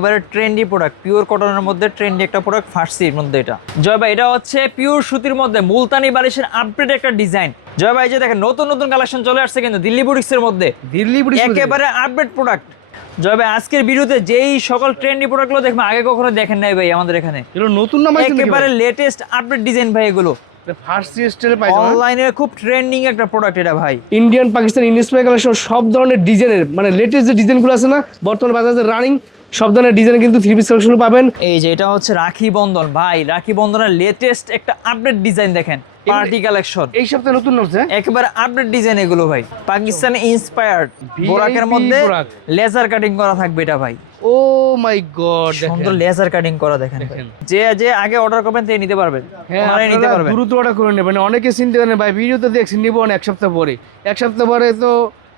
এবারে trendy product, pure কটনের মধ্যে ট্রেন্ডি একটা প্রোডাক্ট, ফার্সির মধ্যে এটা। জয় ভাই, এটা হচ্ছে পিওর সুতির মধ্যে মুলতানি বালিশের আপডেট একটা ডিজাইন। জয় ভাই, যে দেখেন নতুন নতুন কালেকশন চলে আসছে কিন্তু দিল্লি বুটিক্সের মধ্যে, একেবারে আপডেট প্রোডাক্ট। জয় ভাই, আজকের ভিডিওতে যেই সকল ট্রেন্ডি প্রোডাক্টগুলো দেখবেন আগে কখনো দেখেন নাই ভাই আমাদের এখানে। এগুলো নতুন নাম আছে, একেবারে লেটেস্ট আপডেট ডিজাইন ভাই এগুলো। ফার্সি স্টাইলে পাইছো অনলাইনে খুব ট্রেন্ডিং একটা প্রোডাক্ট এটা ভাই। ইন্ডিয়ান পাকিস্তান ইন্সপায়ার কালেকশন সব ধরনের ডিজাইনের, মানে লেটেস্ট যে ডিজাইনগুলো আছে না বর্তমানে বাজারে রানিং, সব ধরনের ডিজাইন কিন্তু থ্রি পিস কালেকশন পাবেন। এই যে এটা হচ্ছে রাখি বন্ধন ভাই, রাখি বন্ধনের লেটেস্ট একটা আপডেট ডিজাইন দেখেন, পার্টি কালেকশন। এই সপ্তাহে নতুন নামছে, একেবারে আপডেট ডিজাইন এগুলো ভাই, পাকিস্তানি ইন্সপায়ার্ড বোরাকের মধ্যে লেজার কাটিং করা থাকবে এটা ভাই। ও মাই গড, সুন্দর লেজার কাটিং করা দেখেন। যে যে আগে অর্ডার করবেন তে নিতে পারবেন, ওনারাই নিতে পারবেন। দ্রুত অর্ডার করে নেবেন, অনেকে চিন্তা করেন ভাই ভিডিওতে দেখছেন নিব না এক সপ্তাহ পরে, এক সপ্তাহ পরে তো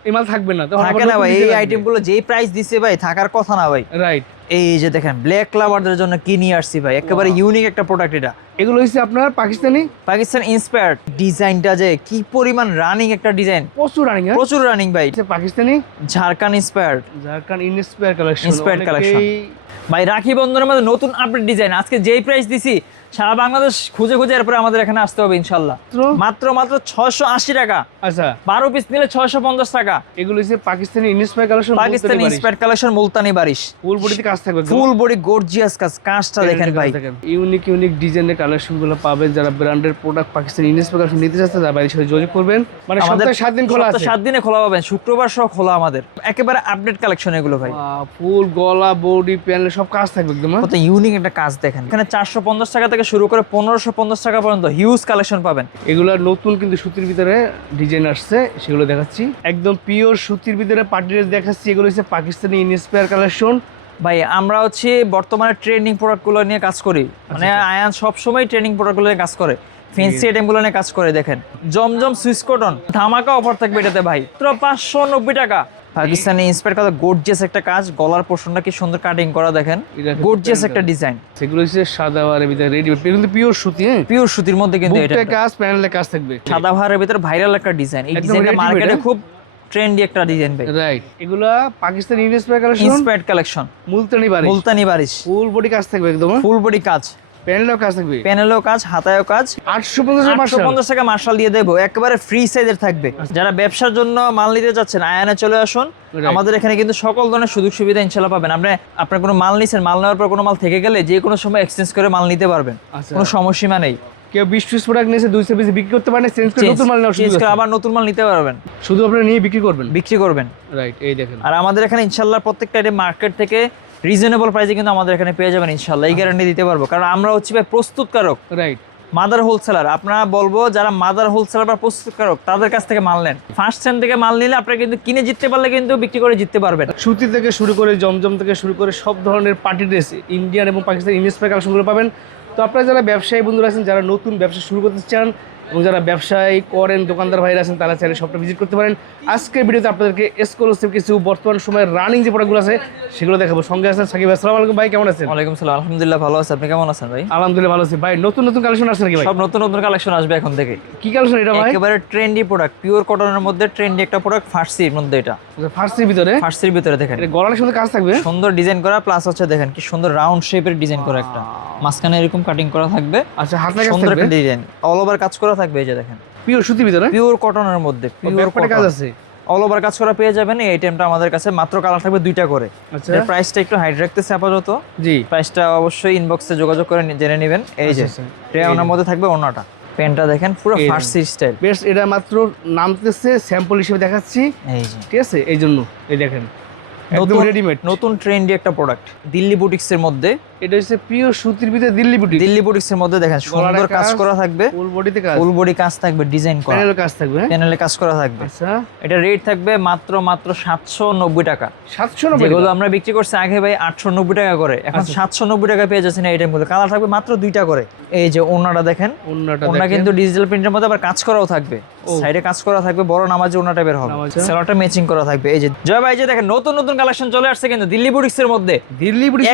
এই মাল থাকবে না, থাকে না ভাই। এই আইটেমগুলো যেই প্রাইস দিছে ভাই থাকার কথা না ভাই। রাইট। এই যে দেখেন ব্ল্যাক লাভারদের জন্য কি নিয়ে আসছি ভাই, একেবারে ইউনিক একটা প্রোডাক্ট এটা। এগুলো হচ্ছে আপনার পাকিস্তান ইন্সপায়ার্ড। ডিজাইনটা যে কি পরিমাণ রানিং একটা ডিজাইন, প্রচুর রানিং, প্রচুর রানিং ভাই। Pakistani Jharkhand inspired, Jharkhand inspire collection, ভাই রাখি বন্ধনের মধ্যে নতুন আপডেট ডিজাইন। আজকে যেই প্রাইস দিছি সারা বাংলাদেশ খুঁজে খুঁজে এরপরে আমাদের এখানে আসতে হবে ইনশাল্লাহ। মাত্র 680 টাকা। আচ্ছা, 12 পিস নিলে 650 টাকা। এগুলো হচ্ছে Pakistani inspire collection, Pakistani inspired collection, Multani Barish. Full বডিতে কাজ থাকবে, ফুল বডি গর্জিয়াস কাজ। কাজটা দেখেন ভাই, ইউনিক ইউনিক ডিজাইনের কালেকশনগুলো পাবেন। যারা ব্র্যান্ডের প্রোডাক্ট পাকিস্তানি ইন্সপায়ার কালেকশন নিতে চাচ্ছেন তারা বাইরের সাথে যোগাযোগ করবেন। মানে সপ্তাহে 7 দিন খোলা আছে, 7 দিনে খোলা পাবেন, শুক্রবার সহ খোলা আমাদের। একেবারে আপডেট কালেকশন এগুলো ভাই। ফুল গলা বডি প্যানেল সব কাজ থাকবে একদম। কত ইউনিক একটা কাজ দেখেন। এখানে 450 টাকা থেকে শুরু করে 1550 টাকা পর্যন্ত হিউজ কালেকশন পাবেন। এগুলো নতুন কিন্তু সুতির ভিতরে ডিজাইন আসছে, সেগুলো দেখাচ্ছি। একদম পিওর সুতির ভিতরে পার্টি ড্রেস দেখাচ্ছি। এগুলো হচ্ছে পাকিস্তানি ইন্সপায়ার কালেকশন ভাই। আমরা হচ্ছে বর্তমানে ট্রেন্ডিং প্রোডাক্টগুলো নিয়ে কাজ করি, মানে আয়ান সবসময় ট্রেন্ডিং প্রোডাক্টগুলো নিয়ে কাজ করে, ফ্যান্সি আইটেমগুলো নিয়ে কাজ করে। দেখেন জমজম সুইস কটন, ধামাকা অফার থাকবে এটাতে ভাই, মাত্র 590 টাকা। পাকিস্তানি ইন্সপায়ার কাজ, গর্জিয়াস একটা কাজ। গলার পোর্শনটা কি সুন্দর কাটিং করা দেখেন, গর্জিয়াস একটা ডিজাইন। সেগুলো হচ্ছে সাদা ভারের ভিতরে রেডিমেড, কিন্তু পিওর সুতি। হ্যাঁ, পিওর সুতির মধ্যে কিন্তু এটা কাজ, প্যানেলে কাজ থাকবে। সাদা ভারের ভিতরে ভাইরাল একটা ডিজাইন। এই ডিজাইনটা মার্কেটে খুব ট্রেন্ডি একটা ডিজাইন ভাই। রাইট। এগুলা Pakistani inspired collection, Multani Barish. Full body কাজ থাকবে একদম, ফুল বডি কাজ, প্যানেলেও কাজ থাকবে, প্যানেলেও কাজ, হাতায়ও কাজ। 850 টাকা মার্শাল দিয়ে দেবো, একেবারে ফ্রি সাইজের থাকবে। যারা ব্যবসার জন্য মাল নিতে যাচ্ছেন আয়ানে চলে আসুন। আমাদের এখানে কিন্তু সকল ধরনের সুযোগ সুবিধা ইনশাআল্লাহ পাবেন। আপনার কোনো মাল নিছেন, মাল নেওয়ার পর কোনো মাল থেকে গেলে যে কোনো সময় এক্সচেঞ্জ করে মাল নিতে পারবেন, কোনো সময়সীমা নেই। কেউ 20 পিস প্রোডাক্ট নিয়েছে 200 পিস বিক্রি করতে পারেন, চেঞ্জ করে নতুন মাল নেওয়ার সুযোগ আছে, আবার নতুন মাল নিতে পারবেন। শুধু আপনারা নিয়ে বিক্রি করবেন। রাইট। এই দেখেন, আর আমাদের এখানে ইনশাআল্লাহ প্রত্যেকটা আইটেম মার্কেট থেকে রিজনেবল প্রাইসে কিন্তু আমাদের এখানে পেয়ে যাবেন ইনশাআল্লাহ, এই গ্যারান্টি দিতে পারবো। কারণ আমরা হচ্ছে ভাই প্রস্তুতকারক, রাইট, মাদার হোলসেলার। আপনারা বলবো যারা মাদার হোলসেলার বা প্রস্তুতকারক তাদের কাছ থেকে মাল নেন। ফার্স্ট হ্যান্ড থেকে মাল নিলে আপনারা কিন্তু কিনে জিততে পারলে কিন্তু বিক্রি করে জিততে পারবেন। সুতি থেকে শুরু করে জমজম থেকে শুরু করে সব ধরনের পার্টি ড্রেস ইন্ডিয়ান এবং পাকিস্তানি ইন্সপায়ার কালেকশনগুলো পাবেন। তো আপনারা যারা ব্যবসায়ী বন্ধুরা আছেন, যারা নতুন ব্যবসা শুরু করতে চান এবং যারা ব্যবসায়ী করেন, দোকানদার ভাইরা আছেন, তারা চাইলে সবটা ভিজিট করতে পারেন। আজকের ভিডিওতে আপনাদেরকে এক্সক্লুসিভ কিছু বর্তমান সময়ের রানিং যে প্রোডাক্টগুলো আছে সেগুলো দেখাবো। সঙ্গে আছেন সাকিব ভাই। আসসালামু আলাইকুম ভাই, কেমন আছেন? ওয়ালাইকুম সালাম, আলহামদুলিল্লাহ ভালো আছি। আপনি কেমন আছেন ভাই? আলহামদুলিল্লাহ ভালো আছি ভাই। নতুন নতুন কালেকশন আসছে নাকি ভাই? সব নতুন নতুন কালেকশন আসবে এখন থেকে। কি কালেকশন এটা ভাই? একেবারে ট্রেন্ডি প্রোডাক্ট, পিওর কটনের মধ্যে ট্রেন্ডি একটা প্রোডাক্ট, ফার্সির মধ্যে এটা। ফার্সির ভিতরে দেখেন এটা গলার সাথে কাজ থাকবে, সুন্দর ডিজাইন করা, প্লাস হচ্ছে দেখেন কি সুন্দর রাউন্ড শেপের ডিজাইন করা, একটা মাঝখানে এরকম কাটিং করা থাকবে। আচ্ছা, হাতে কাজ সুন্দর থাকবে, একটা ডিজাইন, অল ওভার কাজ করা থাকবে। এই যে দেখেন পিওর সুতির ভিতরে, পিওর কটনের মধ্যে পিওর কাজ আছে, অল ওভার কাজ করা পেয়ে যাবেন। এই আইটেমটা আমাদের কাছে মাত্র কালার থাকবে 2টা করে। আচ্ছা, এর প্রাইসটা একটু হাইড রাখতেছে আপাতত। জি, প্রাইসটা অবশ্যই ইনবক্সে যোগাযোগ করে জেনে নেবেন। এই যে রেওনার মধ্যে থাকবে ওন্নাটা, পেনটা দেখেন পুরো ফার্সি স্টাইল। বেশ, এটা মাত্র নামতেছে, স্যাম্পল হিসেবে দেখাচ্ছি। এই যে ঠিক আছে, এই জন্য এই দেখেন একদম রেডিমেড নতুন ট্রেন্ডি একটা প্রোডাক্ট, দিল্লি বুটিক্স এর মধ্যে। এটা হচ্ছে পিওর সুতির ভিতরে দিল্লি বুটিক্স এর মধ্যে দেখেন সুন্দর কাজ করা থাকবে, ফুল বডিতে কাজ, ফুল বডি কাজ থাকবে, ডিজাইন করা, প্যানেলে কাজ থাকবে, প্যানেলে কাজ করা থাকবে। আচ্ছা, এটা রেট থাকবে মাত্র 790 টাকা। 790? যেগুলো আমরা বিক্রি করছি আগে ভাই 890 টাকা করে, এখন 790 টাকা পেয়ে যাচ্ছেন এই আইটেমগুলো। কালার থাকবে মাত্র 2টা করে। এই যে ওন্নাটা দেখেন, ওন্না কিন্তু ডিজিটাল প্রিন্টের মধ্যে আবার কাজ করাও থাকবে, সাইডে কাজ করা থাকবে, বড় নামাজে ওন্নাটা বের হবে, সেলোটা ম্যাচিং করা থাকবে। এই যে জয় ভাই, যে দেখেন নতুন নতুন কালেকশন চলে আসছে কিন্তু দিল্লি বুটিক্স এর মধ্যে,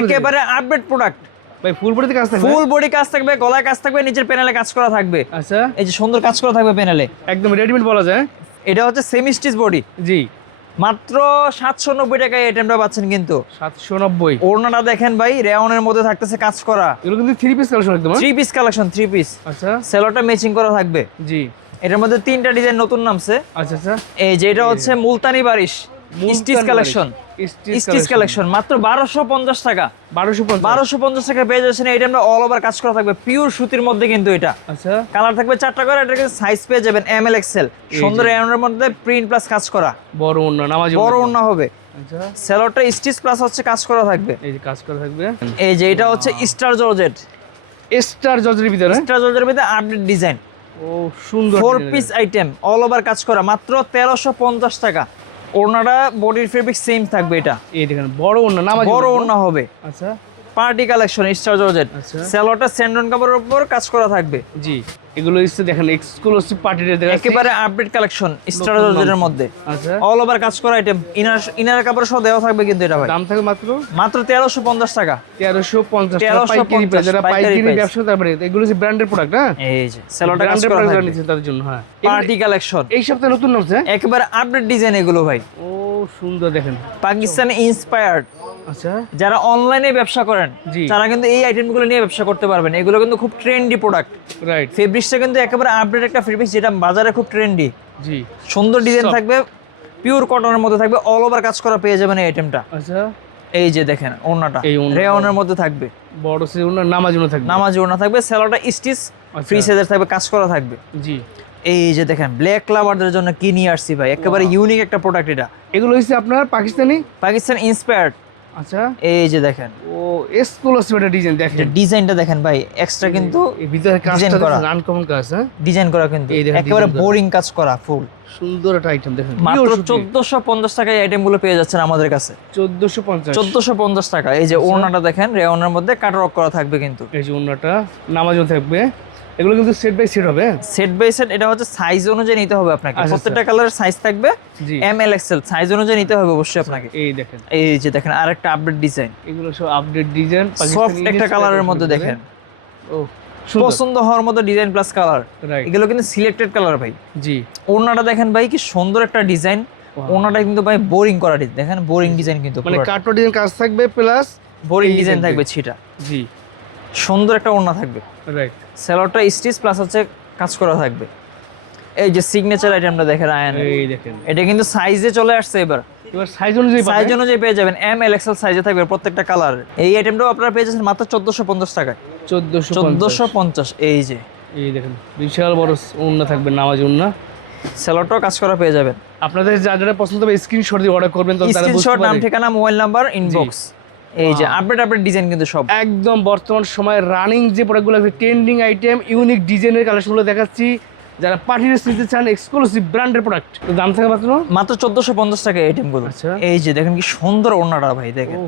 একেবারে আপডেট প্রোডাক্ট ভাই। ফুল বডিতে কাজ থাকবে, ফুল বডি কাজ থাকবে, গলায় কাজ থাকবে, নিচের প্যানেলে কাজ করা থাকবে। আচ্ছা, এই যে সুন্দর কাজ করা থাকবে প্যানেলে, একদম রেডিমেড বলা যায়। এটা হচ্ছে সেমি স্টিচ বডি। জি, মাত্র 790 টাকায় এই আইটেমটা পাচ্ছেন কিন্তু। 790। ওড়নাটা দেখেন ভাই, রেওনের মধ্যে থাকতেছে কাজ করা। এগুলো কিন্তু 3 পিস কালেকশন একদম। 3 পিস কালেকশন, 3 পিস। আচ্ছা, সেলোটা ম্যাচিং করা থাকবে। জি। এটার মধ্যে 3টা ডিজাইন নতুন নামছে। আচ্ছা আচ্ছা, এই যে এটা হচ্ছে Multani Barish stitch collection, stitch collection মাত্র 1250 টাকা। 1250 টাকা পেয়ে যাচ্ছেন। এই আইটেমটা অল ওভার কাজ করা থাকবে, পিওর সুতির মধ্যে কিন্তু এটা। আচ্ছা, কালার থাকবে 4টা করে। এটা কিন্তু সাইজ পেয়ে যাবেন এম এল এক্সেল। সুন্দর রেওনের মধ্যে প্রিন্ট প্লাস কাজ করা, বড় ওড়না, নামাজি বড় ওড়না হবে। আচ্ছা, সেলোটা স্টিচ প্লাস হচ্ছে কাজ করা থাকবে। এই যে কাজ করা থাকবে। এই যে এটা হচ্ছে স্টার জর্জেট, স্টার জর্জের ভিতরে, স্টার জর্জেটের ভিতরে আপডেট ডিজাইন। ও সুন্দর 4 পিস আইটেম, অল ওভার কাজ করা, মাত্র 1350 টাকা। ওড়নাটা বডির ফেব্রিক সেম থাকবে। এটা এই দেখেন বড় ওড়না, নামাজি বড় ওড়না হবে। আচ্ছা, পার্টি কালেকশন স্টার জর্জেট। আচ্ছা। সেলোটা স্যান্ডন কাপড়ের উপর কাজ করা থাকবে। জি, এগুলো হচ্ছে দেখেন এক্সক্লুসিভ পার্টি ড্রেস দেখাচ্ছি। একেবারে আপডেট কালেকশন স্টার জর্জেটের মধ্যে। আচ্ছা, অল ওভার কাজ করা আইটেম, ইনার কাপড় সহ দেওয়া থাকবে কিন্তু এটা ভাই। দাম থাকে মাত্র মাত্র 1350 টাকা। 1350 টাকা 1350 পাইকারি প্রাইস। যারা পাইকারি পাইকারি price। ব্যবসা তারপরে এগুলো হচ্ছে ব্র্যান্ডের প্রোডাক্ট। হ্যাঁ, এই যে সেলোটা কাজ ব্র্যান্ডের করা প্রোডাক্ট থাকবে। নিচ্ছেন তাদের জন্য। হ্যাঁ, পার্টি কালেকশন এই সপ্তাহে নতুন নামছে। একেবারে আপডেট ডিজাইন এগুলো ভাই। ও সুন্দর দেখেন, পাকিস্তানি ইন্সপায়ার্ড। আচ্ছা, যারা অনলাইনে ব্যবসা করেন জি। তারা কিন্তু এই আইটেমগুলো নিয়ে ব্যবসা করতে পারবেন। এগুলো কিন্তু খুব ট্রেন্ডি প্রোডাক্ট। রাইট, ফেব্রিক্সটা কিন্তু একেবারে আপডেট একটা ফেব্রিক্স, যেটা বাজারে খুব ট্রেন্ডি। জি, সুন্দর ডিজাইন Soft। থাকবে, পিওর কটনের মধ্যে থাকবে, অল ওভার কাজ করা পেয়ে যাবেন এই আইটেমটা। আচ্ছা, এই যে দেখেন ওড়নাটা এই ওড়নাটা। রেওনের মধ্যে থাকবে, বড় সাইজ ওড়না, নামাজি ওড়না থাকবে। নামাজি ওড়না থাকবে। সেলোটা স্টিচ আচ্ছা। ফ্রি সাইজের থাকবে, কাজ করা থাকবে। জি, এই যে দেখেন ব্ল্যাক লাভারদের জন্য কি নিয়ে আসছি ভাই, একেবারে ইউনিক একটা প্রোডাক্ট এটা। এগুলো হচ্ছে আপনার পাকিস্তানি। পাকিস্তান ইন্সপায়ার্ড। আচ্ছা, এই যে দেখেন ও এক্সক্লুসিভ একটা ডিজাইন দেখেন। ডিজাইনটা দেখেন ভাই, এক্সট্রা কিন্তু এই ভিতরে ডিজাইন কাজটা করা। দেখেন, আনকমন কাজ। হ্যাঁ, ডিজাইন করা কিন্তু এই দেখেন একেবারে design করা। বোরিং কাজ করা ফুল। সুন্দর একটা আইটেম দেখেন, মাত্র 1450 টাকায় আইটেম গুলো পেয়ে যাচ্ছেন আমাদের কাছে। 1450। 1450 টাকা। এই যে ওড়নাটা দেখেন, রেওনের মধ্যে কাটওয়ার্ক করা থাকবে কিন্তু। এই যে ওড়নাটা নামাজি থাকবে। এগুলো কিন্তু সেট বাই সেট হবে। Set by set. এটা হচ্ছে সাইজ অনুযায়ী নিতে হবে আপনাকে। আচ্ছা, প্রত্যেকটা কালারের সাইজ থাকবে, জি। এম এল এক্সেল সাইজ অনুযায়ী নিতে হবে অবশ্যই আপনাকে। এই দেখেন, এই যে দেখেন আরেকটা আপডেট ডিজাইন, এগুলো সব আপডেট ডিজাইন, সফট একটা কালারের মধ্যে দেখেন। ও সুন্দর, পছন্দ হওয়ার মতো ডিজাইন প্লাস কালার। রাইট, এগুলো কিন্তু সিলেক্টেড কালার ভাই। জি। ওড়নাটা দেখেন ভাই, কি সুন্দর একটা ডিজাইন। ওড়নাটা কিন্তু ভাই বোরিং করা ডিজাইন, দেখেন বোরিং ডিজাইন কিন্তু, মানে কাটওয়ার ডিজাইন কাজ থাকবে প্লাস বোরিং এই ডিজাইন design থাকবে ছিটা। জি, সুন্দর একটা ওড়না থাকবে। রাইট, সেলোটা স্টিচ প্লাস হচ্ছে কাজ করা থাকবে। এই যে সিগনেচার আইটেমটা দেখেন আয়ান, এই দেখেন। এটা কিন্তু সাইজে চলে আসছে এবার। এবার সাইজ অনুযায়ী সাইজ অনুযায়ী পেয়ে যাবেন, এম এল এক্সেল সাইজে থাকবে প্রত্যেকটা কালার। এই আইটেমটাও আপনারা পেয়ে যাচ্ছেন মাত্র 1450 টাকায়। 1450। এই যে এই দেখেন বিশাল বড় ওড়না থাকবে, নামাজি ওড়না। সেলোটাও কাজ করা পেয়ে যাবেন। আপনাদের যারা পছন্দ হবে স্ক্রিনশট দিয়ে অর্ডার করবেন, তো তারা বুঝতে স্ক্রিনশট, নাম, পারবে। ঠিকানা, মোবাইল নাম্বার, ইনবক্স। এই যে আপডেট ডিজাইন কিন্তু সব একদম বর্তমান সময়ে রানিং যে প্রোডাক্টগুলো আছে, ট্রেন্ডিং আইটেম, ইউনিক ডিজাইনের কালেকশনগুলো দেখাচ্ছি। যারা পার্টি ড্রেস নিতে চান, এক্সক্লুসিভ ব্র্যান্ডের প্রোডাক্ট, তো দাম থাকে মাত্র মাত্র 1450 টাকা আইটেম গুলো। আচ্ছা। এই যে দেখেন কি সুন্দর ওড়নাটা ভাই, দেখেন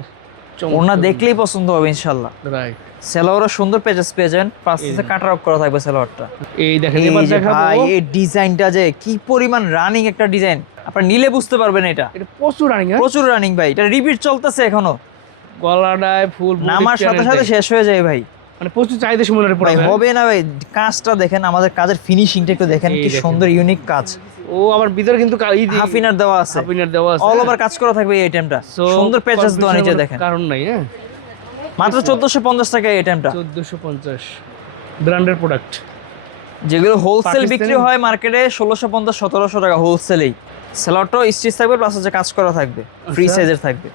ওড়না দেখলেই পছন্দ হবে ইনশাআল্লাহ। রাইট, সেলোয়ারও সুন্দর পেজেস পেয়ে যাবেন, পাঁচটাতে কাটার অফ করা থাকবে সেলোয়ারটা। এই দেখেন এই এবার যে দেখাবো। ভাই, এই ডিজাইনটা যে কি পরিমাণ রানিং একটা ডিজাইন, আপনারা নিলে বুঝতে পারবেন। এটা এটা প্রচুর রানিং। প্রচুর রানিং ভাই, এটা রিপিট চলতেছে এখনো, গলাটায় ফুল নামার সাথে সাথে শেষ হয়ে যায় ভাই। মানে প্রচুর চাহিদা সম্পন্ন ভাই প্রোডাক্ট। হবে না ভাই, কাজটা দেখেন, আমাদের কাজের ফিনিশিংটা একটু দেখেন, এই কি দেখেন। সুন্দর ইউনিক কাজ। ও আমার ভিতরে কিন্তু হাফ ইনার দেওয়া আছে, হাফ ইনার দেওয়া আছে, অল ওভার কাজ করা থাকবে এই আইটেমটা। So, সুন্দর পেজেস দেওয়া নিচে confusion দেখেন। কারণ নাই। হ্যাঁ, মাত্র 1450 টাকা এই আইটেমটা। 1450 ব্র্যান্ডের প্রোডাক্ট, যেগুলো হোলসেল পাকিস্তানি- বিক্রি হয় মার্কেটে 1650-1700 টাকা হোলসেলেই। সেলরটাও স্টিচ থাকবে প্লাস হচ্ছে কাজ করা থাকবে, ফ্রি আচ্ছা। সাইজের থাকবে।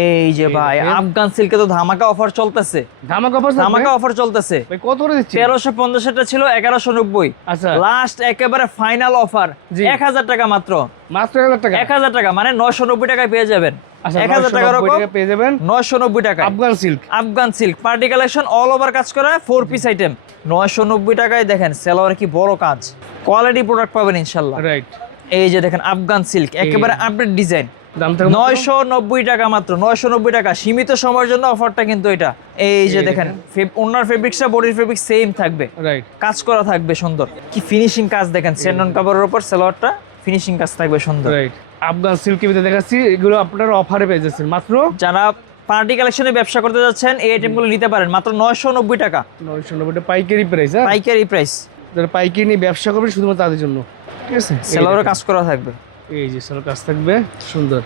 এই যে এই ভাই, দেখেন। আফগান সিল্কে তো ধামাকা অফার চলতেছে, ধামাকা অফার। ধামাকা অফার চলতেছে। ভাই কত করে দিচ্ছি? 1350 টা ছিল 1190। আচ্ছা, লাস্ট একেবারে ফাইনাল অফার জি। 1000 টাকা মাত্র। মাত্র 1000 টাকা। 1000 টাকা মানে 990 টাকায় পেয়ে যাবেন। আচ্ছা, 1000 টাকার 990 রকম টাকা পেয়ে যাবেন 990 টাকা। Afghan silk. Afghan silk party collection, all over কাজ করা, 4 পিস আইটেম 990 টাকায়। দেখেন সেলোয়ার কি বড় কাজ, কোয়ালিটি প্রোডাক্ট পাবেন ইনশাআল্লাহ। রাইট, এই যে দেখেন আফগান সিল্ক, একেবারে আপডেট ডিজাইন, দাম থাকে 990 টাকা মাত্র। 990 টাকা, সীমিত সময়ের জন্য অফারটা কিন্তু এটা। এই যে এই দেখেন ওনার ফেব্রিক্সটা বডির ফেব্রিক সেম থাকবে, রাইট, কাজ করা থাকবে সুন্দর। কি ফিনিশিং কাজ দেখেন, সেন্ডন কাপড়ের উপর সেলোয়ারটা ফিনিশিং কাজ থাকবে সুন্দর। রাইট। আফগান সিল্কের ভিতরে দেখাচ্ছি, এগুলো আপনারা অফারে পেয়ে যাচ্ছেন মাত্র। যারা পার্টি কালেকশনে ব্যবসা করতে যাচ্ছেন, এই আইটেমগুলো নিতে পারেন মাত্র 990 টাকা 990 টাকা পাইকারি প্রাইস। হ্যাঁ, পাইকারি প্রাইস। যারা পাইকারি নিয়ে ব্যবসা করবে শুধুমাত্র তাদের জন্য, ঠিক আছে। সেলোয়ারে কাজ করা থাকবে। এই যে সালোয়ার কাজ থাকবে সুন্দর।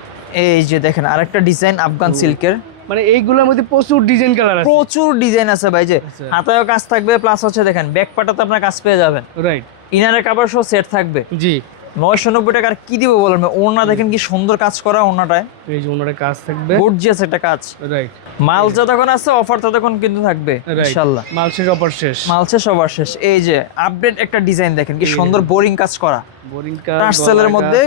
এই যে দেখেন আরেকটা ডিজাইন আফগান সিল্কের, মানে এইগুলোর মধ্যে প্রচুর ডিজাইন কালার আছে, প্রচুর ডিজাইন আছে ভাই। যে আচ্ছা। হাতায়ও কাজ থাকবে, প্লাস হচ্ছে দেখেন ব্যাক পাটাতে আপনার কাজ পেয়ে যাবেন, রাইট। ইনারের কাপড় সহ সেট থাকবে। জি 990 টাকার কি দিব বলেন? ওড়না দেখেন কি সুন্দর কাজ করা, ওড়নাটায় এই যে ওনার কাজ থাকবে, গর্জিয়াস একটা কাজ। রাইট। মাল যতক্ষণ আছে অফার ততক্ষণ কিন্তু থাকবে ইনশাআল্লাহ। মাল শেষ অফার শেষ, মাল শেষ সবার শেষ। এই যে আপডেট একটা ডিজাইন দেখেন কি সুন্দর বোরিং কাজ করা, বোরিং কাজ, টার্সেলের মধ্যে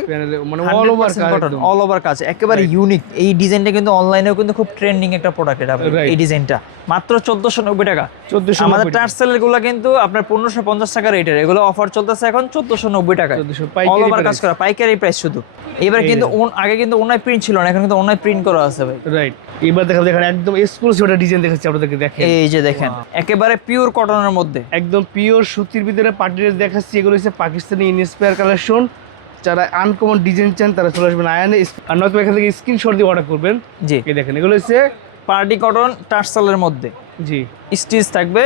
মানে অল ওভার কাজ, অল ওভার কাজ, একেবারে ইউনিক। এই ডিজাইনটা কিন্তু অনলাইনেও কিন্তু খুব ট্রেন্ডিং একটা প্রোডাক্ট এটা। এই ডিজাইনটা মাত্র 1490 টাকা। 1490 আমাদের টার্সেলের গুলো কিন্তু আপনার 1550 টাকা রেটের, এগুলো অফার চলতেছে এখন 1490 টাকা, 1400 অল ওভার কাজ করা, পাইকারি প্রাইস শুধু। এবার কিন্তু আগে কিন্তু অনলাইন প্রিন্ট ছিল না, এখন কিন্তু অনলাইন প্রিন্ট করা আছে ভাই। রাইট। এবার দেখেন একদম এক্সক্লুসিভ একটা ডিজাইন দেখাচ্ছি আপনাদেরকে, দেখেন এই যে দেখেন একেবারে পিওর কটনের মধ্যে, একদম পিওর সুতির ভিতরে পার্টি ড্রেস দেখাচ্ছি। এগুলো হচ্ছে পাকিস্তানি ইন্সপায়ার কালেকশন। যারা আনকমন ডিজাইন চান তারা চলে আসবেন আয়ানে, আর নয়তো এখান থেকে স্ক্রিনশট দিয়ে অর্ডার করবেন। জি এই দেখেন এগুলো হচ্ছে পার্টি কটন টার্সেলের মধ্যে, জি স্টিচ থাকবে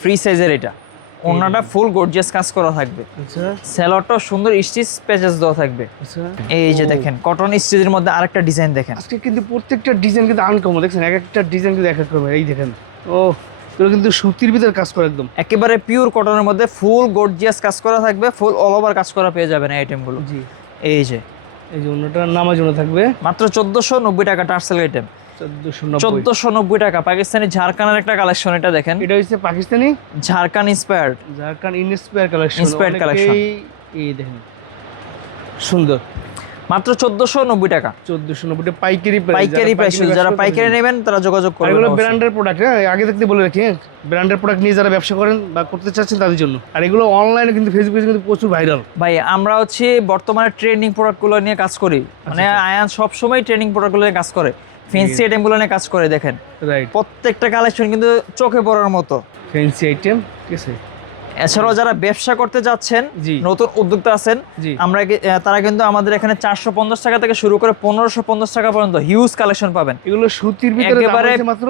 ফ্রি সাইজের। এটা ওড়নাটা ফুল গর্জিয়াস কাজ করা থাকবে, আচ্ছা সেলরটাও সুন্দর স্টিচ প্যাচেস দেওয়া থাকবে। আচ্ছা। এই যে দেখেন কটন স্টিচের মধ্যে আরেকটা ডিজাইন দেখেন। আজকে কিন্তু প্রত্যেকটা ডিজাইন কিন্তু আনকমন, দেখছেন এক একটা ডিজাইন কিন্তু এক এক রকম। এই দেখেন ও এগুলো কিন্তু সুতির ভিতরে কাজ করে একদম একেবারে পিওর কটনের মধ্যে ফুল গর্জিয়াস কাজ করা থাকবে, ফুল অল ওভার কাজ করা পেয়ে যাবেন এই আইটেমগুলো। জি এই যে এই যে অন্যটার নামার জন্য থাকবে মাত্র 1490 টাকা টার্সেল আইটেম, 1490। 1490 টাকা। পাকিস্তানি ঝাড়খানের একটা কালেকশন, এটা দেখেন এটা হচ্ছে Pakistani Jharkhand inspired, Jharkhand inspire collection, Inspired collection। এই দেখেন সুন্দর, মাত্র 1490 টাকা 1490 পাইকারি পাইকারি প্রাইস। যারা পাইকারি নেবেন তারা যোগাযোগ করবেন। এগুলো ব্র্যান্ডের প্রোডাক্ট, হ্যাঁ আগে থাকতে বলে রাখি, ব্র্যান্ডের প্রোডাক্ট নিয়ে যারা ব্যবসা করেন বা করতে চাচ্ছেন তাদের জন্য। আর এগুলো অনলাইনে কিন্তু ফেসবুকে কিন্তু প্রচুর ভাইরাল ভাই। আমরা হচ্ছে বর্তমানে ট্রেন্ডিং প্রোডাক্টগুলো নিয়ে কাজ করি, মানে আয়ান সব সময় ট্রেন্ডিং প্রোডাক্টগুলো নিয়ে কাজ করে, ফ্যান্সি আইটেমগুলো নিয়ে কাজ করে। দেখেন রাইট, প্রত্যেকটা কালেকশন কিন্তু চোখে পড়ার মতো ফ্যান্সি আইটেম, ঠিক আছে। এছাড়াও যারা ব্যবসা করতে যাচ্ছেন, জি। নতুন উদ্যোক্তা আছেন, জি। আমরা তারা কিন্তু আমাদের এখানে 450 টাকা থেকে শুরু করে 1550 টাকা পর্যন্ত হিউজ কালেকশন পাবেন। এগুলো সুতির ভিতরে দাম একেবারে আছে মাত্র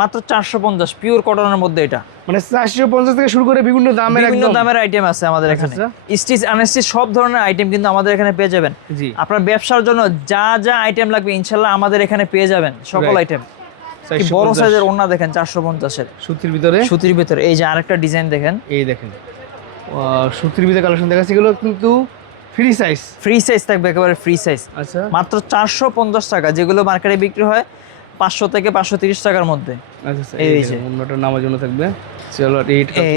মাত্র 450 পিওর কটনের মধ্যে। এটা মানে 450 থেকে শুরু করে বিভিন্ন দামের, বিভিন্ন একদম দামের আইটেম আছে আমাদের এখানে, স্টিচ আনস্টিচ সব ধরনের আইটেম কিন্তু আমাদের এখানে পেয়ে যাবেন। জি। আপনার ব্যবসার জন্য যা যা আইটেম লাগবে ইনশাল্লাহ আমাদের এখানে পেয়ে যাবেন সকল Right. আইটেম। বড় সাইজের ওড়না দেখেন 450 এর সুতির ভিতরে, সুতির ভিতরে। এই যে আরেকটা ডিজাইন দেখেন, এই দেখেন সুতির ভিতরে কালেকশন দেখাচ্ছি। এগুলো কিন্তু ফ্রি সাইজ, ফ্রি সাইজ থাকবে, একেবারে ফ্রি সাইজ। আচ্ছা মাত্র 450 টাকা, যেগুলো মার্কেটে বিক্রি হয় 500 থেকে 530 টাকার মধ্যে। আচ্ছা এই এই যে। যে অন্যটার নামার জন্য থাকবে। চলো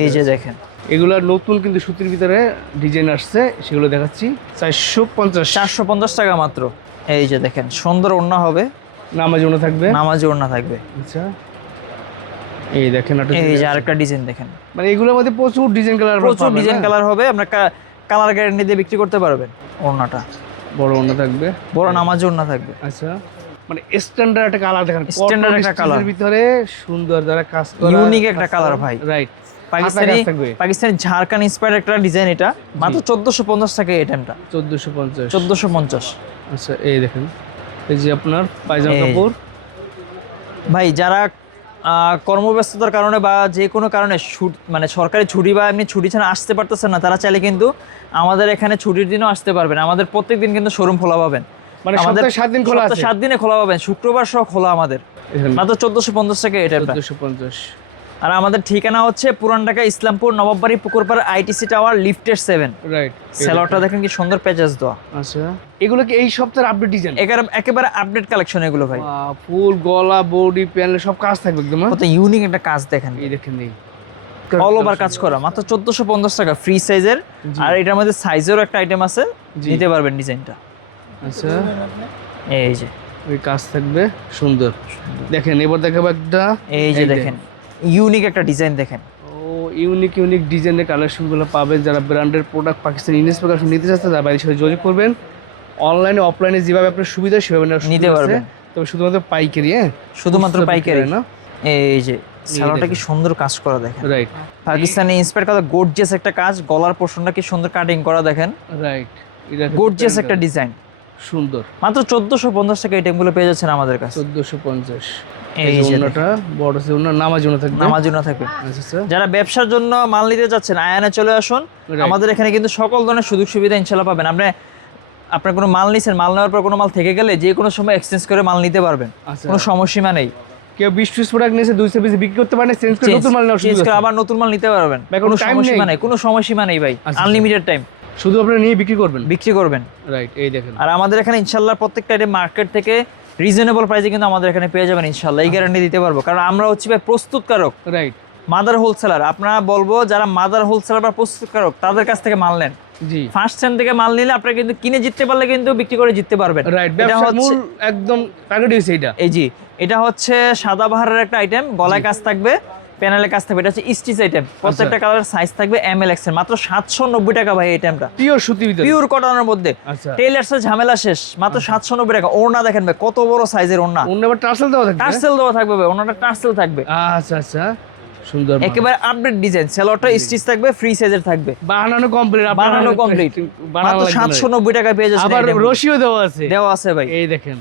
এই যে দেখেন এগুলা নতুন কিন্তু সুতির ভিতরে ডিজাইন আসছে, সেগুলো দেখাচ্ছি। 450 টাকা মাত্র। এই যে দেখেন সুন্দর ওড়না হবে, নামার জন্য থাকবে, নামাজি ওড়না থাকবে। আচ্ছা এই দেখেন একটা এই যে ডিজাইন। আরেকটা ডিজাইন দেখেন, মানে এগুলোর মধ্যে প্রচুর ডিজাইন কালার, প্রচুর ডিজাইন কালার হবে, আপনার কালার গ্যারান্টি দিয়ে বিক্রি করতে পারবেন। ওড়নাটা বড় ওড়না থাকবে, বড় নামাজি ওড়না থাকবে। আচ্ছা মানে স্ট্যান্ডার্ড একটা কালার দেখেন, Standard একটা colour। ভিতরে সুন্দর, যারা কাজ করে ইউনিক একটা কালার ভাই। রাইট। পাকিস্তানি ঝাড়খান ইন্সপায়ার্ড একটা ডিজাইন, এটা মাত্র 1450 টাকা এই আইটেমটা, 1450। 1450। আচ্ছা এই দেখেন এই যে আপনার পায়জামা এই। কাপড়। ভাই যারা কর্মব্যস্ততার কারণে বা যে কোনো কারণে মানে সরকারি ছুটি বা এমনি ছুটি ছাড়া আসতে পারতেছেন না, তারা চাইলে কিন্তু আমাদের এখানে ছুটির দিনও আসতে পারবেন। আমাদের প্রত্যেকদিন কিন্তু শোরুম খোলা পাবেন, মানে আমাদের সপ্তাহে 7 দিন খোলা আছে, 7 দিনে খোলা পাবেন, শুক্রবার সহ খোলা আমাদের। এখানে মাত্র 1450 টাকা এটা। 1450। আর আমাদের ঠিকানা হচ্ছে পুরান ঢাকা ইসলামপুর নবাববাড়ি পুকুরপাড়া আইটিসি টাওয়ার লিফটের 7। রাইট। সেলরটা দেখেন কি সুন্দর প্যাচেস দেওয়া। আচ্ছা এগুলো কি এই সপ্তাহের আপডেট ডিজাইন? একেবারে আপডেট কালেকশন এগুলো ভাই। ফুল গলা, বডি, প্যানেল সব কাজ থাকবে একদম। কত ইউনিক একটা কাজ দেখেন, এই দেখেন এই অল ওভার কাজ করা, মাত্র 1450 টাকা ফ্রি সাইজের। জি। আর এটার মধ্যে সাইজেরও একটা আইটেম আছে, জি। নিতে পারবেন ডিজাইনটা। আচ্ছা এই যে ওই কাজ থাকবে সুন্দর। দেখেন এবার দেখাবো একটা, এই যে দেখেন ইউনিক একটা ডিজাইন দেখেন। ও ইউনিক ডিজাইনের কালেকশনগুলো পাবেন। যারা ব্র্যান্ডের প্রোডাক্ট পাকিস্তানি ইন্সপায়ার কালেকশন নিতে চাচ্ছেন তারা বাইরের সাথে যোগাযোগ করবেন। অনলাইনে অফলাইনে যেভাবে আপনার সুবিধা সেভাবে নিতে পারবেন, তবে শুধুমাত্র পাইকারি, হ্যাঁ শুধুমাত্র পাইকারি না। এই যে সালোয়ারটা কি সুন্দর কাজ করা দেখেন, রাইট পাকিস্তানি ইন্সপায়ার করা গর্জিয়াস একটা কাজ, গলার পোর্শনটা কি সুন্দর কাটিং করা দেখেন, রাইট। গর্জিয়াস একটা ডিজাইন। সুন্দর, মাত্র 1450 টাকা আইটেমগুলো পেয়ে যাচ্ছেন আমাদের কাছে। 1450। এই যে ওনাটা বড় আছে, ওনার নামার জন্য থাকবে, নামার জন্য থাকবে। আচ্ছা যারা ব্যবসার জন্য মাল নিতে যাচ্ছেন আয়ানে চলে আসুন, আমাদের এখানে কিন্তু সকল ধরনের সুযোগ সুবিধা ইনশাল্লাহ পাবেন। আপনি আপনার কোনো মাল নিছেন, মাল নেওয়ার পর কোনো মাল থেকে গেলে যে কোনো সময় এক্সচেঞ্জ করে মাল নিতে পারবেন, আচ্ছা। কোনো সময়সীমা নেই। কেউ 20 পিস প্রোডাক্ট নিয়েছে 200 পিস বিক্রি করতে পারে, চেঞ্জ করে নতুন মাল নেওয়ার চেঞ্জ সুযোগ করে আছে। আবার নতুন মাল নিতে পারবেন, ভাই, কোনো কোনো time সময়সীমা নেই? নেই, কোনো সময়সীমা নেই ভাই, আচ্ছা। আনলিমিটেড টাইম শুধু আপনারা নিয়ে বিক্রি করবেন। বিক্রি করবেন। রাইট, এই দেখেন। আর আমাদের এখানে ইনশাল্লাহ প্রত্যেকটা আইটেম মার্কেট থেকে রিজনেবল প্রাইসে কিন্তু আমাদের এখানে পেয়ে যাবেন ইনশাল্লাহ, এই গ্যারান্টি দিতে পারবো। কারণ আমরা হচ্ছে ভাই প্রস্তুতকারক, রাইট, মাদার হোলসেলার। আপনারা বলবো যারা মাদার হোলসেলার বা প্রস্তুতকারক তাদের কাছ থেকে মাল নেন। জি, ফার্স্ট টাইম থেকে মাল নিলে আপনারা কিন্তু কিনে জিততে পারলে কিন্তু বিক্রি করে জিততে পারবেন। রাইট। এটা ব্যবসার হচ্ছে মূল একদম টার্গেট হইছে এটা। এই জি, এটা হচ্ছে সাদাবাহারের একটা আইটেম, গলায় কাজ থাকবে, প্যানেলে কাজ থাকবে। এটা হচ্ছে স্টিচ আইটেম, প্রত্যেকটা কালার সাইজ থাকবে এমএল এক্সেল, মাত্র 790 টাকা ভাই এই আইটেমটা। পিওর সুতির ভিতরে। পিওর কটনের মধ্যে, আচ্ছা। টেইলার্সের ঝামেলা শেষ, মাত্র 790 টাকা। ওড়না দেখেন ভাই কত বড় সাইজের ওড়না, অন্য আবার টার্সেল দেওয়া থাকবে। টার্সেল দেওয়া থাকবে ভাই, ওড়নাটা টার্সেল থাকবে। আচ্ছা আচ্ছা, সুন্দর। একেবারে আপডেট ডিজাইন, সেলোয়ারটা স্টিচ থাকবে, ফ্রি সাইজের থাকবে, বানানো কমপ্লিট। বানানো কমপ্লিট, মাত্র 790 টাকায় পেয়ে যাচ্ছেন। আবার রশিও দেওয়া আছে। দেওয়া আছে ভাই, এই দেখেন।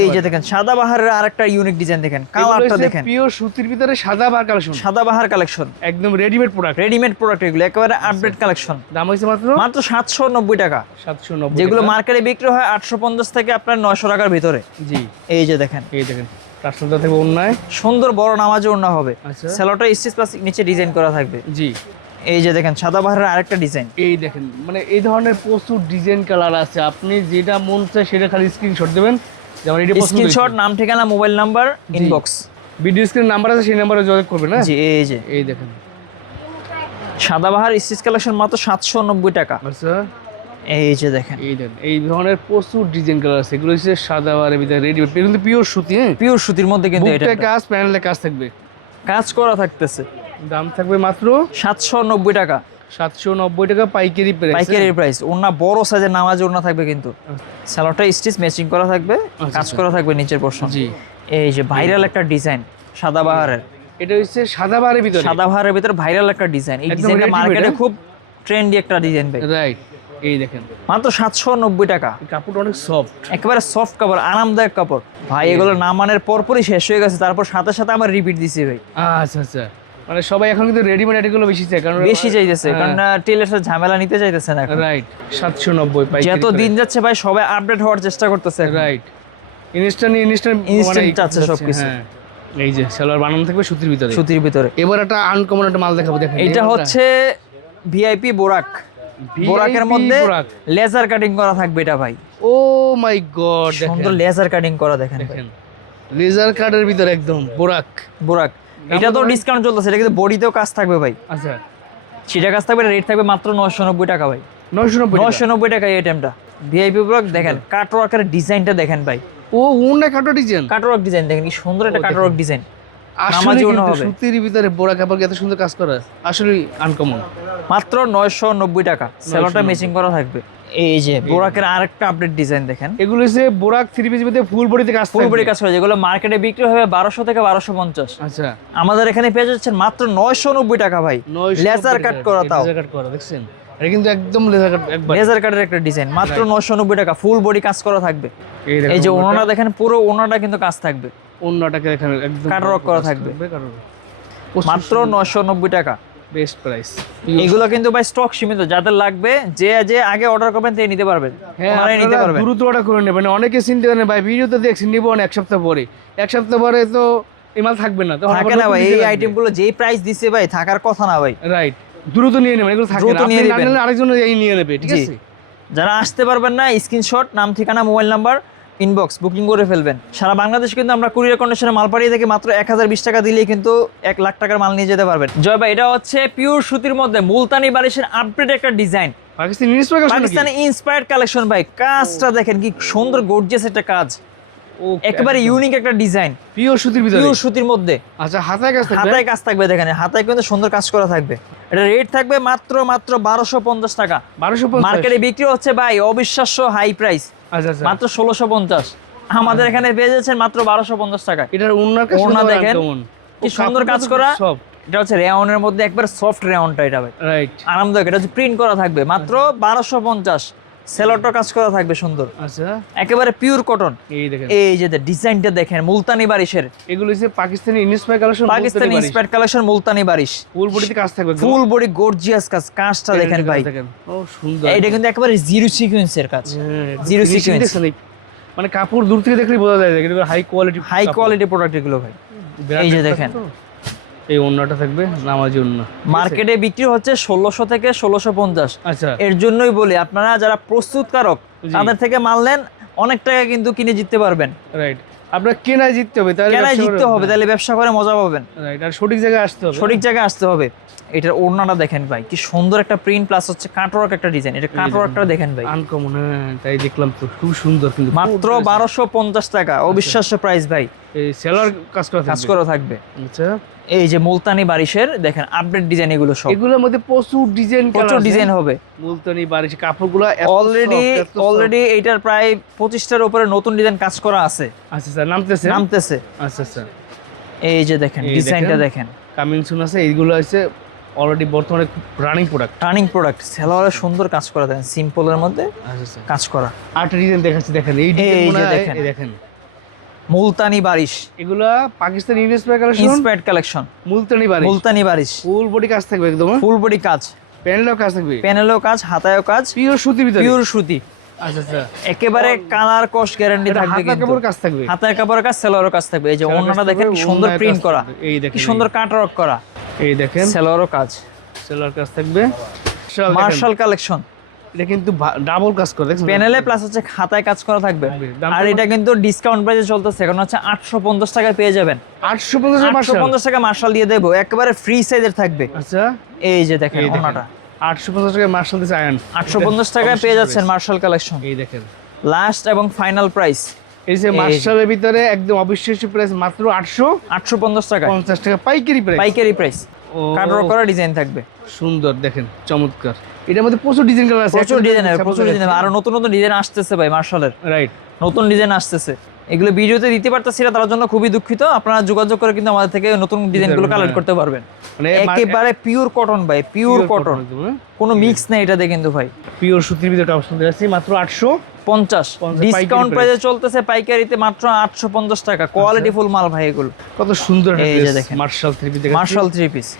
এই যে দেখেন সাদাবাহারের আরেকটা ইউনিক ডিজাইন দেখেন, কালারটা দেখেন, পিওর সুতির ভিতরে সাদাবাহার কালেকশন, সাদাবাহার কালেকশন, একদম রেডিমেড প্রোডাক্ট। রেডিমেড প্রোডাক্ট এগুলো, একেবারে আপডেট কালেকশন। দাম হইছে মাত্র মাত্র 790 টাকা, 790, যেগুলো মার্কেটে বিক্রি হয় 850 থেকে আপনার 900 টাকার ভিতরে। জি, এই যে দেখেন, এই দেখেন টার্সেল দেওয়া থাকবে অন্যায়। সুন্দর বড় নামাজে ওড়না হবে, আচ্ছা। সেলোটা স্টিচ প্লাস নিচে ডিজাইন করা থাকবে। জি, এই যে দেখেন সাদাবাহারের আরেকটা ডিজাইন। এই দেখেন, মানে এই ধরনের প্রচুর ডিজাইন কালার আছে। আপনি যেটা মন চায় সেটা খালি স্ক্রিনশট দেবেন, যেমন এটা পছন্দ। স্ক্রিনশট, নাম, ঠিকানা, mobile number, inbox, video screen number আছে, সেই নাম্বারে যোগাযোগ করবেন। হ্যাঁ, জি। এই যে এই দেখেন সাদাবাহার স্টিচ কালেকশন মাত্র 790 টাকা। আচ্ছা, এই যে দেখেন এই দেখেন এই ধরনের প্রচুর ডিজাইন কালার আছে। এগুলো হচ্ছে সাদাবাহারের ভিতরে রেডিমেড, কিন্তু পিওর সুতি। হ্যাঁ, পিওর সুতির মধ্যে কিন্তু এটা বুকটা কাজ, প্যানেলে কাজ থাকবে, কাজ করা থাকতেছে। দাম থাকবে মাত্র 790 টাকা, 790 টাকা পাইকারি প্রাইস। পাইকারি প্রাইস। ওড়না বড় সাইজের নামাজ ওড়না থাকবে, কিন্তু সালোয়ারটা স্টিচ ম্যাচিং করা থাকবে, কাজ করা থাকবে নিচের পোরশন। জি, এই যে ভাইরাল একটা ডিজাইন সাদাবাহারের, এটা হচ্ছে সাদাবাহারের ভিতরে। সাদাবাহারের ভিতরে ভাইরাল একটা ডিজাইন। এই একদম ডিজাইনটা ready-made, মার্কেটে হ্যাঁ? খুব ট্রেন্ডি একটা ডিজাইন ভাই। রাইট, এই দেখেন মাত্র 790 টাকা, কাপড়টা অনেক সফট। একেবারে সফট কাপড়, আরামদায়ক কাপড় ভাই। এগুলো না মানের পরপরই শেষ হয়ে গেছে, তারপর সাথে সাথে আমার রিপিট দিছি ভাই। আচ্ছা আচ্ছা, মানে সবাই এখন কিন্তু রেডিমেড আইটেমগুলো বেশি চায়, কারণ বেশি চাইতেছে, কারণ টেইলার্সের ঝামেলা নিতে চাইতেছে না এখন। রাইট, 790 পাইকারি। যত দিন যাচ্ছে ভাই সবাই আপডেট হওয়ার চেষ্টা করতেছে এখন। রাইট, ইনস্ট্যান্ট Instant চাচ্ছে সবকিছু। এই যে সালোয়ার বানানো থাকবে সুতির ভিতরে। সুতির ভিতরে এবার একটা আনকমন একটা মাল দেখাবো, দেখেন। এটা হচ্ছে ভিআইপি বোরাক, বোরাকের মধ্যে লেজার কাটিং করা থাকবে এটা ভাই। ও মাই গড, সুন্দর লেজার কাটিং করা দেখেন ভাই। দেখেন লেজার কাটের ভিতরে একদম বোরাক। বোরাক, এটা তো ডিসকাউন্ট চলতেছে, এটা কিন্তু বডিতেও কাজ থাকবে ভাই, আচ্ছা, সেটা কাজ থাকবে। রেট থাকবে মাত্র 990 টাকা ভাই, 990 990 টাকা এই আইটেমটা। ভিআইপি বোরাক দেখেন, কাটওয়ার্কের ডিজাইনটা দেখেন ভাই, ও উন্না কাটো ডিজাইন। কাটওয়ার্ক ডিজাইন দেখেন কি সুন্দর একটা কাটওয়ার্ক ডিজাইন। আসলে নামাজি ওড়না কিন্তু হবে। সুতির ভিতরে বোরাক কাপড় এত সুন্দর কাজ করা আসলে আনকমন। মাত্র 990 টাকা, সেলোটা ম্যাচিং করা থাকবে। এই যে বোরাকের আরেকটা আপডেট ডিজাইন দেখেন, এগুলো হচ্ছে বোরাক 3 পিস ভিতরে ফুল বডিতে কাজ ফুল বডি কাজ করে, যেগুলো মার্কেটে বিক্রি হবে 1200 থেকে 1250। আচ্ছা, আমাদের এখানে পেয়ে যাচ্ছেন মাত্র 990 টাকা ভাই, 990 লেজার কাট করা, তাও লেজার কাট করা, দেখছেন এটা কিন্তু একদম লেজার কাট একবার। লেজার কাটের একটা ডিজাইন, মাত্র 990 টাকা, ফুল বডি কাজ করা থাকবে। দেখেন এই যে ওনাটা দেখেন, পুরো ওনাটা কিন্তু কাজ থাকবে, অন্যটাকে দেখেন একদম কাটওয়ার্ক করা থাকবে। মাত্র 990 টাকা, বেস্ট প্রাইস। এগুলো কিন্তু ভাই স্টক সীমিত, যাদের লাগবে যে যে আগে অর্ডার করবেন তিনি নিতে পারবেন, হ্যাঁ, ওনারাই নিতে আপনারা পারবেন। দ্রুত অর্ডার করে নেবেন। অনেকে চিন্তা করেন ভাই ভিডিওতে দেখছি নিব না এক সপ্তাহ পরে, এক সপ্তাহ পরে তো এই মাল থাকবে না, তখন থাকে না ভাই, এই আইটেমগুলো যেই প্রাইস দিছে ভাই থাকার কথা না ভাই। রাইট, দ্রুত নিয়ে নেবেন, এগুলো থাকে দ্রুত না, আপনি নিয়ে না নেবেন। নিলে আরেকজন এই নিয়ে নেবে, ঠিক জি। আছে। যারা আসতে পারবেন না, স্ক্রিনশট, নাম, ঠিকানা, মোবাইল নাম্বার, ইনবক্স, বুকিং করে ফেলবেন। সারা বাংলাদেশ কিন্তু আমরা কুরিয়ার কন্ডিশনে মাল পাঠিয়ে থাকি, মাত্র 1020 টাকা দিলেই কিন্তু 1 লাখ টাকার মাল নিয়ে যেতে পারবেন। জয় ভাই, এটা হচ্ছে পিওর সুতির মধ্যে মুলতানি বালিশের আপডেট একটা design, Pakistani inspire Pakistani inspired collection ভাই। কাজটা দেখেন কি সুন্দর, গর্জিয়াস একটা কাজ, একেবারে ইউনিক একটা ডিজাইন, পিওর সুতির ভিতরে। পিওর সুতির মধ্যে। আচ্ছা, হাতায় কাজ থাকবে। হাতায় কাজ থাকবে দেখেন, হাতায় কিন্তু সুন্দর কাজ করা থাকবে। এটা রেট থাকবে মাত্র 1250 টাকা। 1250 মার্কেটে বিক্রি হচ্ছে ভাই অবিশ্বাস্য হাই প্রাইস, আচ্ছা আচ্ছা, মাত্র 1650। আমাদের এখানে পেয়ে যাচ্ছেন মাত্র 1250 টাকায়। এটার ওন্নার কাজ ওড়না সুন্দর দেখেন, একদম। কি সুন্দর কাজ করা। সব এটা হচ্ছে রেওনের মধ্যে একবার সফট রেওনটা, এটা ভাই রাইট। আরামদায়ক। এটা হচ্ছে প্রিন্ট করা থাকবে, মাত্র 1250। সেলরটা কাজ করা থাকবে সুন্দর, আচ্ছা একেবারে পিওর কটন। এই দেখেন, এই যে ডিজাইনটা দেখেন, মুলতানি বারিশের, এগুলো হচ্ছে Pakistani inspire collection, Pakistani inspired collection Multani Barish. Full বডিতে কাজ থাকবে, ফুল বডি গর্জিয়াস কাজ, কাজটা দেখেন ভাই, ও সুন্দর। এটা কিন্তু একেবারে জিরো সিকোয়েন্সের কাজ, জিরো সিকোয়েন্স। মানে কাপড় দূর থেকে দেখলেই বোঝা যায় এগুলো high quality, high quality product এগুলো ভাই। এই যে দেখেন, এই ওন্নাটা থাকবে নামাজি ওন্না, মার্কেটে বিক্রি হচ্ছে 1600 থেকে 1650। আচ্ছা এর জন্যই বলি আপনারা যারা প্রস্তুতকারক তাদের থেকে মাল নেন, অনেক টাকা কিন্তু কিনে জিততে পারবেন। রাইট, আপনার কেনায় জিততে হবে, তাহলে কেনায় জিততে হবে, তাহলে ব্যবসা করে মজা পাবেন। রাইট, আর সঠিক জায়গায় আসতে হবে, সঠিক জায়গায় আসতে হবে। এটার ওড়নাটা দেখেন ভাই, কি সুন্দর একটা প্রিন্ট, প্লাস হচ্ছে কাটওয়ার্ক একটা ডিজাইন। এটা কাটওয়ার্কটা দেখেন ভাই, আনকমন। হ্যাঁ তাই দেখলাম তো, খুব সুন্দর। কিন্তু মাত্র 1250 টাকা, অবিশ্বাস্য প্রাইস ভাই। এই সেলার কাজ করা থাকবে। আচ্ছা, এই যে মুলতানি বারিশের দেখেন আপডেট ডিজাইন, এগুলো সব, এগুলোর মধ্যে প্রচুর ডিজাইন, প্রচুর ডিজাইন হবে। মুলতানি বারিশ কাপড়গুলো অলরেডি এটার প্রায় 25টার উপরে নতুন ডিজাইন কাজ করা আছে। আচ্ছা স্যার, নামতেছে। আচ্ছা স্যার, এই যে দেখেন ডিজাইনটা দেখেন, কামিং সুন আছে। এইগুলো হচ্ছে অলরেডি বর্তমানে রানিং প্রোডাক্ট। সেলোয়ারে সুন্দর কাজ করা, দেখেন সিম্পলের মধ্যে কাজ করা। আট ডিজাইন দেখাচ্ছি, দেখেন এই ডিজাইন, দেখেন মুলতানি বারিশ, এগুলা Pakistani inspired collection, Multani Barish. Full body কাজ থাকবে, একদম ফুল বডি কাজ, প্যানেলও কাজ থাকবে, প্যানেলও কাজ, হাতায়ও কাজ, পিওর সুতির ভিতরে, পিওর সুতি। আচ্ছা আচ্ছা, একেবারে কালার কস গ্যারান্টি থাকবে, কিন্তু কাপড় কাজ থাকবে, হাতায় কাপড়ের কাজ, সেলোয়ারও কাজ থাকবে। এই যে ওন্নাটা দেখেন, কি সুন্দর প্রিন্ট করা, এই দেখেন কি সুন্দর কাটওয়ার্ক করা। এই দেখেন সেলোয়ারও কাজ, সেলোয়ার কাজ থাকবে, মার্শাল কালেকশন। এটা কিন্তু ডাবল কাজ করে, দেখেন প্যানেলে প্লাস হচ্ছে খাতায় কাজ করা থাকবে। আর এটা কিন্তু ডিসকাউন্ট প্রাইসে চলতেছে, এখন হচ্ছে 850 টাকায় পেয়ে যাবেন। 850 টাকা মার্শাল দিয়ে দেবো, একেবারে ফ্রি সাইজের থাকবে। আচ্ছা, এই যে দেখেন ওন্নাটা 850 টাকায় মার্শাল দিছে আয়ন, 850 টাকায় পেয়ে যাচ্ছেন মার্শাল কালেকশন। এই দেখেন লাস্ট এবং ফাইনাল প্রাইস, এই যে মার্শালের ভিতরে একদম অবিশ্বাস্য প্রাইস, মাত্র 850 টাকা, 50 টাকা পাইকারি প্রাইস। কাটওয়ার্ক করা ডিজাইন থাকবে, সুন্দর দেখেন, চমৎকার। এটার মধ্যে প্রচুর ডিজাইন কালার আছে, প্রচুর ডিজাইন, আর নতুন নতুন ডিজাইন আসতেছে ভাই মার্শালের। রাইট, নতুন ডিজাইন আসতেছে, এগুলো ভিডিওতে দিতে পারতেছি না, তার জন্য খুবই দুঃখিত। আপনারা যোগাযোগ করে কিন্তু আমাদের থেকে নতুন ডিজাইনগুলো কালেক্ট করতে পারবেন। মানে একেবারে পিওর কটন ভাই, পিওর কটন, কোনো মিক্স নেই এটাতে কিন্তু ভাই। পিওর সুতির ভিতরে অপশন আছে, মাত্র 850, ডিসকাউন্ট প্রাইসে চলতেছে পাইকারিতে মাত্র 850 টাকা। কোয়ালিটি ফুল মাল ভাই এগুলো, কত সুন্দর। এই যে দেখেন মার্শাল থ্রি পিস,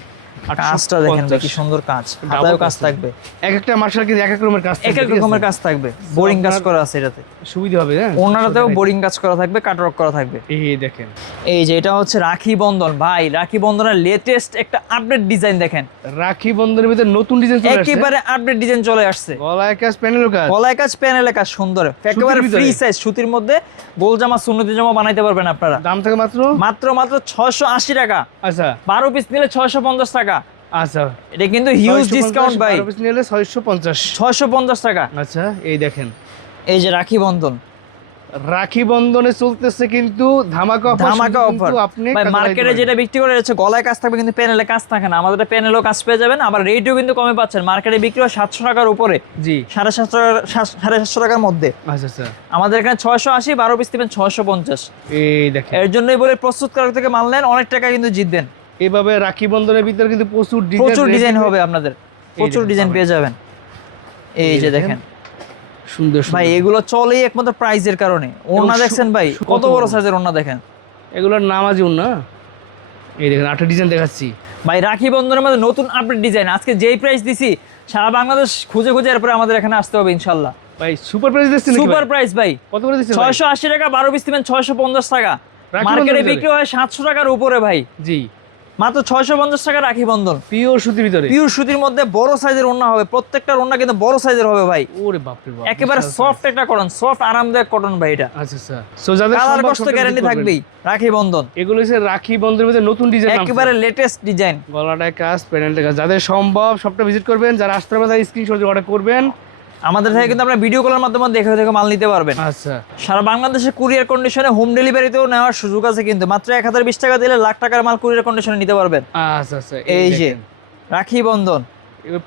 কাজটা দেখেন কি সুন্দর কাজ, হাতায়ও কাজ থাকবে। এক একটা মার্শাল কি এক এক রকমের কাজ, এক এক রকমের কাজ থাকবে, বোরিং কাজ করা আছে এটাতে, সুবিধা হবে। হ্যাঁ, ওনাটাতেও বোরিং কাজ করা থাকবে, কাটওয়ার্ক করা থাকবে। এই দেখেন, এই যে এটা হচ্ছে রাখি বন্ধন ভাই, রাখি বন্ধনের লেটেস্ট একটা আপডেট ডিজাইন দেখেন। রাখি বন্ধনের ভিতরে নতুন ডিজাইন চলে আসছে, একেবারে আপডেট ডিজাইন চলে আসছে। গলায় কাজ, প্যানেলের কাজ, গলায় কাজ, প্যানেলে কাজ, সুন্দর একেবারে ফ্রি সাইজ সুতির মধ্যে গোল জামা, সুন্নতি জামা বানাইতে পারবেন আপনারা। দাম থাকে মাত্র 680 টাকা। আচ্ছা, 12 পিস নিলে 650 টাকা। আচ্ছা, এটা কিন্তু হিউজ ডিসকাউন্ট ভাই, 12 পিস নিলে 650 টাকা। আচ্ছা, এই দেখেন, এই যে রাখি বন্ধন, রাখি বন্ধনে চলতেছে কিন্তু ধামাকা অফার। আপনি ভাই মার্কেটে যেটা বিক্রি করে হচ্ছে গলায় কাজ থাকবে, কিন্তু প্যানেলে কাজ থাকে না। আমাদের প্যানেলেও কাজ পেয়ে যাবেন, আবার রেটও কিন্তু কমে পাচ্ছেন। মার্কেটে বিক্রি হয় 700 টাকার উপরে, জি 750 টাকার মধ্যে। আচ্ছা আচ্ছা, আমাদের এখানে 680, 12 পিস দিবেন 650। এই দেখেন, এর জন্যই বলে প্রস্তুতকারক থেকে মাল নেন, অনেক টাকা কিন্তু জিতবেন। এইভাবে রাখি বন্ধনের ভিতরে কিন্তু প্রচুর ডিজাইন হবে, আপনাদের প্রচুর ডিজাইন পেয়ে যাবেন। এই যে দেখেন সুন্দর ভাই, এগুলো চলেই একমাত্র প্রাইজের কারণে। ওন্না দেখছেন ভাই, কত বড় সাইজের ওন্না দেখেন, এগুলোর নাম আছে ওন্না। এই দেখেন, 8টা ডিজাইন দেখাচ্ছি ভাই। রাখি বন্ধনের মধ্যে নতুন আপডেট ডিজাইন, আজকে যেই প্রাইস দিছি সারা বাংলাদেশ খুঁজে খুঁজে এরপরে আমাদের এখানে আসতে হবে ইনশাআল্লাহ। ভাই সুপার প্রাইস দিচ্ছেন, সুপার প্রাইস ভাই। কত করে দিচ্ছেন? 680 টাকা, 12 পিস দিবেন 650 টাকা। মার্কেটে বিক্রি হয় 700 টাকার উপরে ভাই। জি, মাত্র 650 টাকা রাখি বন্ধন, পিওর সুতির ভিতরে, পিওর সুতির মধ্যে বড় সাইজের ওন্না হবে। প্রত্যেকটা ওন্না কিন্তু বড় সাইজের হবে ভাই। ওরে বাপ রে বাপ, একেবারে সফট একটা কটন, সফট আরামদায়ক কটন ভাই এটা। আচ্ছা আচ্ছা, সো যাদের কালার কষ্ট গ্যারান্টি থাকবেই। রাখি বন্ধন, এগুলো হচ্ছে রাখি বন্ধনের ভিতরে নতুন ডিজাইন, একেবারে লেটেস্ট ডিজাইন। গলাটায় কাজ, প্যানেলটা কাজ। যাদের সম্ভব সবটা ভিজিট করবেন, যারা আসতে পারবেন তারা স্ক্রিনশট দিয়ে অর্ডার করবেন। আমাদের থেকে কিন্তু আপনারা ভিডিও কলের মাধ্যমে দেখে দেখে মাল নিতে পারবেন। আচ্ছা, সারা বাংলাদেশে কুরিয়ার কন্ডিশনে হোম ডেলিভারিতেও নেওয়ার সুযোগ আছে, কিন্তু মাত্র 1020 টাকা দিলে লাখ টাকার মাল কুরিয়ার কন্ডিশনে নিতে পারবেন। আচ্ছা আচ্ছা, এই যে রাখি বন্ধন,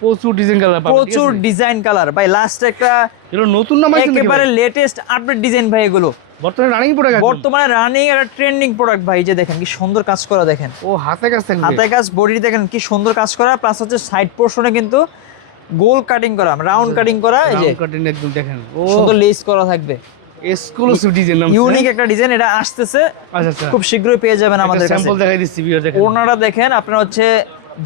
প্রচুর ডিজাইন কালার পাবেন, প্রচুর ডিজাইন কালার ভাই। লাস্ট একটা এগুলো নতুন নাম আছে, একেবারে লেটেস্ট আপডেট ডিজাইন ভাই। এগুলো বর্তমানে রানিং প্রোডাক্ট, বর্তমানে রানিং একটা ট্রেন্ডিং প্রোডাক্ট ভাই। যে দেখেন কি সুন্দর কাজ করা, দেখেন ও হাতে কাজ থাকবে, হাতে কাজ, বডি দেখেন কি সুন্দর কাজ করা, প্লাস হচ্ছে সাইড পোর্শনে কিন্তু গোল কাটিং করা, রাউন্ড কাটিং করা, এই যে কাটিং একদম দেখেন ও সুন্দর লেস করা থাকবে, এক্সক্লুসিভ ডিজাইন নাম ইউনিক একটা ডিজাইন, এটা আসতেছে আচ্ছা আচ্ছা খুব শীঘ্রই পেয়ে যাবেন আমাদের কাছে। স্যাম্পল দেখাই দিচ্ছি ভিউয়ার দেখেন ওড়নাটা দেখেন আপনার হচ্ছে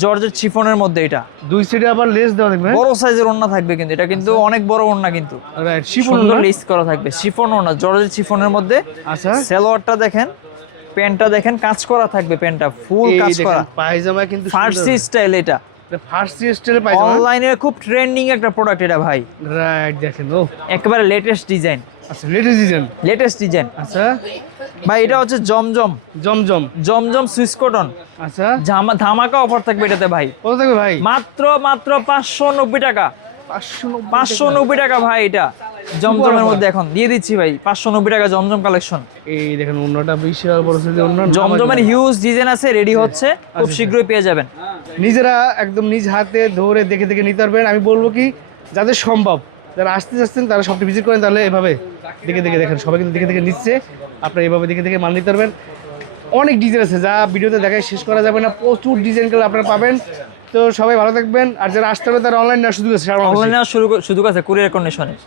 জর্জেট শিফনের মধ্যে, এটা দুই সাইডে আবার লেস দেওয়া থাকবে বড় সাইজের ওড়না থাকবে, কিন্তু এটা কিন্তু অনেক বড় ওড়না, কিন্তু রাইট শিফন সুন্দর লেস করা থাকবে, শিফন ওড়না জর্জেট শিফনের মধ্যে। আচ্ছা সালোয়ারটা দেখেন, প্যান্টটা দেখেন কাজ করা থাকবে, প্যান্টটা ফুল এই কাজ দেখেন করা, পায়জামা কিন্তু ফার্সি স্টাইল, এটা ফার্সি স্টাইলে পায়জামা অনলাইনে খুব ট্রেন্ডিং একটা প্রোডাক্ট এটা ভাই, রাইট দেখেন ও একেবারে লেটেস্ট ডিজাইন, আচ্ছা লেটেস্ট ডিজাইন লেটেস্ট ডিজাইন আচ্ছা ভাই। এটা হচ্ছে জমজম, জমজম জমজম সুইস কটন, আচ্ছা ধামাকা অফার থাকবে এটাতে ভাই, কত থাকবে ভাই মাত্র 590 টাকা, 590 590 টাকা ভাই। এটা জমজমের মধ্যে এখন দিয়ে দিচ্ছি ভাই 590 টাকা জমজম কালেকশন। এই দেখেন অন্যটা বিশাল বড় সাইজের অন্য জমজমের হিউজ ডিজাইন আছে, রেডি হচ্ছে, খুব শীঘ্রই পেয়ে যাবেন। নিজেরা একদম নিজ হাতে ধরে দেখে দেখে নিতে পারবেন। আমি বলবো কি যাদের সম্ভব, যারা আসতে যাচ্ছেন তারা সবটি ভিজিট করেন, তাহলে এভাবে দেখে দেখে দেখেন, সবাই কিন্তু দেখে দেখে নিচ্ছে, আপনারা এভাবে দেখে দেখে মাল নিতে পারবেন। অনেক ডিজাইন আছে যা ভিডিওতে দেখায় শেষ করা যাবে না, প্রচুর ডিজাইনগুলো আপনারা পাবেন। তো সবাই ভালো থাকবেন, আর যারা আসতে হবে তারা অনলাইন নেওয়ার সুযোগ আছে, অনলাইনে সুযোগ আছে কুরিয়ার কন্ডিশনে।